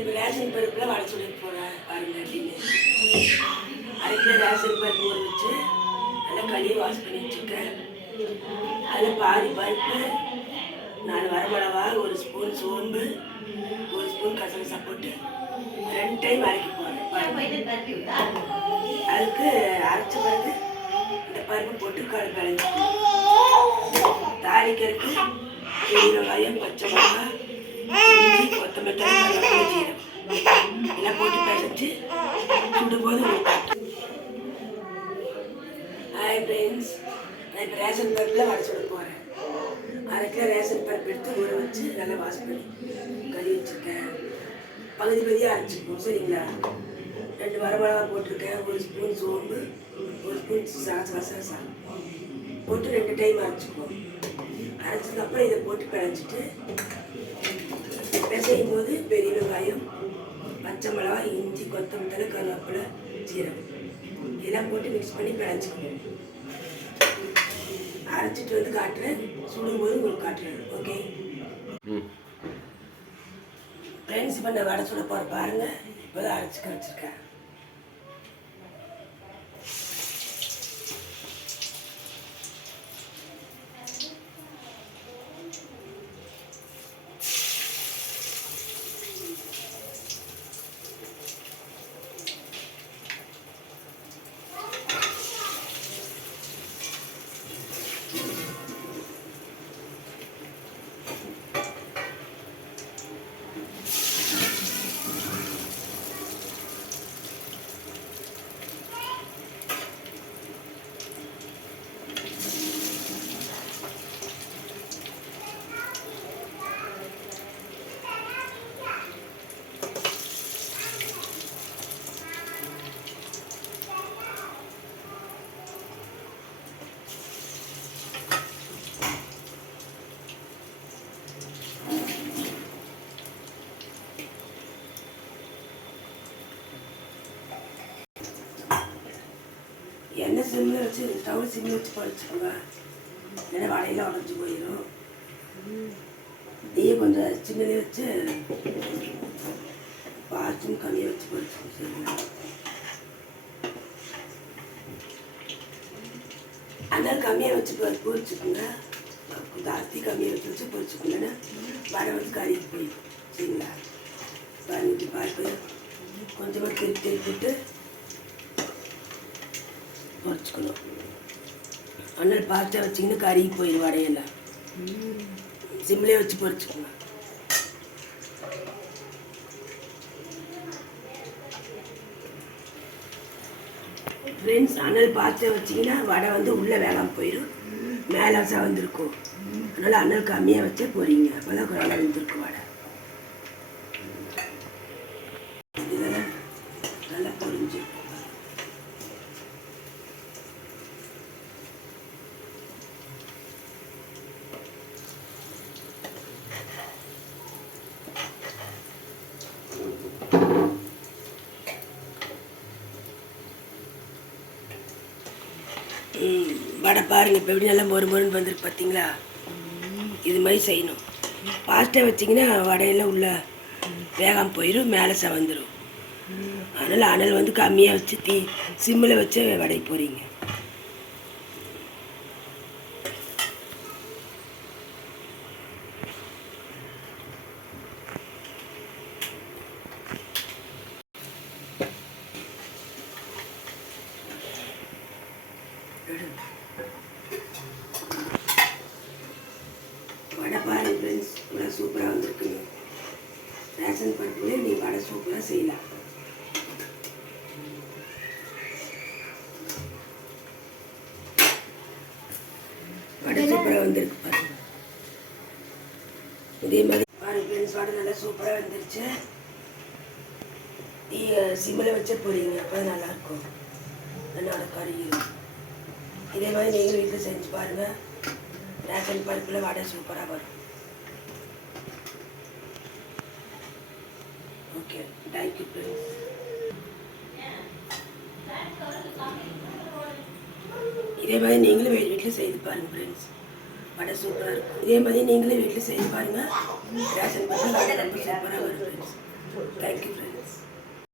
இப்போ ரேஷன் பருப்பில் வடை சுட போகிறேன் பாருங்க அப்படின்னு. அரைக்கிற ரேஷன் பருப்பு ஊற வச்சு நல்லா கழுவி வாஷ் பண்ணி வச்சுருக்கேன். அதில் பாதி பருப்பு நாலு வரமிளகா ஒரு ஸ்பூன் சோம்பு ஒரு ஸ்பூன் கசகசா போட்டு ரெண்டு டைம் அரைக்க போகிறேன் அதுக்கு அரைச்ச பிறகு இந்த பருப்பு போட்டு கல் கலந்து தாளிக்கிறதுக்கு வெங்காயம் பச்சை மிளகாய் இஞ்சி கொத்தமல்லி நல்லா எல்லாம் போட்டு பிசைஞ்சு சுடும்போது ஹாய் ஃப்ரெண்ட்ஸ் நான் இப்போ ரேஷன் பருப்பில் வடை சுட போகிறேன் அரை கிலோ ரேஷன் பருப்பு எடுத்து ஊற வச்சு நல்லா வாஷ் பண்ணி கழுவி வச்சுருக்கேன் பகுதி பகுதியாக அரைச்சிப்போம் சரிங்களா ரெண்டு வரமிளகா போட்டிருக்கேன் ஒரு ஸ்பூன் சோம்பு ஒரு ஸ்பூன் சகசகசா போட்டு ரெண்டு டைம் அரைச்சிப்போம் அரைச்சதுக்கப்புறம் இதை போட்டு பிழைச்சிட்டு பிசையும் போது பெரிய வெங்காயம் பச்சை மிளகாய் இஞ்சி கொத்தமல்லி கருவேப்பிலை ஜீரகம் இதெல்லாம் போட்டு மிக்ஸ் பண்ணி பிழைச்சிக்கணும் அரைச்சிட்டு வந்து காட்டுறேன். சுடும்போது உங்களுக்கு காட்டுறேன். ஓகே ஃப்ரெண்ட்ஸ் இப்போ நான் வடை சுட போகிற பாருங்க. இப்போ தான் அரைச்சி வச்சுருக்கேன் எண்ணெய் சிம்மில் வச்சு ஸ்டவ் சிம்மில் வச்சு படிச்சுக்கோங்க இல்லைன்னா வடையெல்லாம் உடஞ்சி போயிடும் நெய்யை கொஞ்சம் சின்னதே வச்சு பாச்சும் கம்மியாக வச்சு படிச்சுக்கோங்க சரிங்களா அதனால கம்மியாக வச்சு பொரிச்சுக்கோங்க ஜாஸ்தி கம்மியாக வச்சு வச்சு பொரிச்சுக்கோங்கன்னா வடை வந்து கறிக்கு போயிடும் சரிங்களா பாருங்க பார்த்து கொஞ்சமாக திருப்பி திருப்பிட்டு பொரிச்சுக்கணும் அண்ணன் பார்த்து வச்சிங்கன்னா கருகி போயிடும் வடையெல்லாம் சிம்லேயே வச்சு பொரிச்சுக்கோங்க ஃப்ரெண்ட்ஸ் அனல் பார்த்து வச்சிங்கன்னா வடை வந்து உள்ளே வேகாமல் போயிடும் மேலே சவந்திருக்கும். அதனால் அனல் கம்மியாக வச்சே போகிறீங்க அப்போ தான் நல்லா வந்துருக்கும் வடை. இதெல்லாம் நல்லா பொரிஞ்சு வடை பாருங்க இப்போ எப்படி நல்லா மொறு மொறுன்னு வந்திருக்கு பார்த்தீங்களா இது மாதிரி செய்யணும். ஃபாஸ்ட்டாக வச்சிங்கன்னா வடையெல்லாம் உள்ள வேகாமல் போயிடும் மேலே சவந்துடும் அதனால் அனல் வந்து கம்மியாக வச்சு தீ சிம்மில் வச்சு வடை போகிறீங்க வடை பாருங்க ஃப்ரெண்ட்ஸ் இவ்வளோ சூப்பராக வந்திருக்குங்க. ரேஷன் பருப்புல நீ வடை சூப்பராக செய்யலாம். வடை சூப்பராக வந்திருக்கு பாருங்க இதே மாதிரி பாருங்க ஃப்ரெண்ட்ஸ் வடை நல்லா சூப்பராக வந்துருச்சு. தீ சிம்மில் வச்சே போறீங்க அப்போ நல்லாயிருக்கும் என்னோட கறியும் இதே மாதிரி நீங்களும் வீட்டில் செஞ்சு பாருங்கள் ரேஷன் பருப்பில் வடை சூப்பராக வரும். ஓகே தேங்க்யூ ஃப்ரெண்ட்ஸ் இதே மாதிரி நீங்களும் வீட்டில் செய்து பாருங்கள் ஃப்ரெண்ட்ஸ் வடை சூப்பராக இருக்கும். இதே மாதிரி நீங்களும் வீட்டில் செய்து பாருங்கள் ரேஷன் பருப்பில் வடை ரொம்ப சூப்பராக வரும் ஃப்ரெண்ட்ஸ்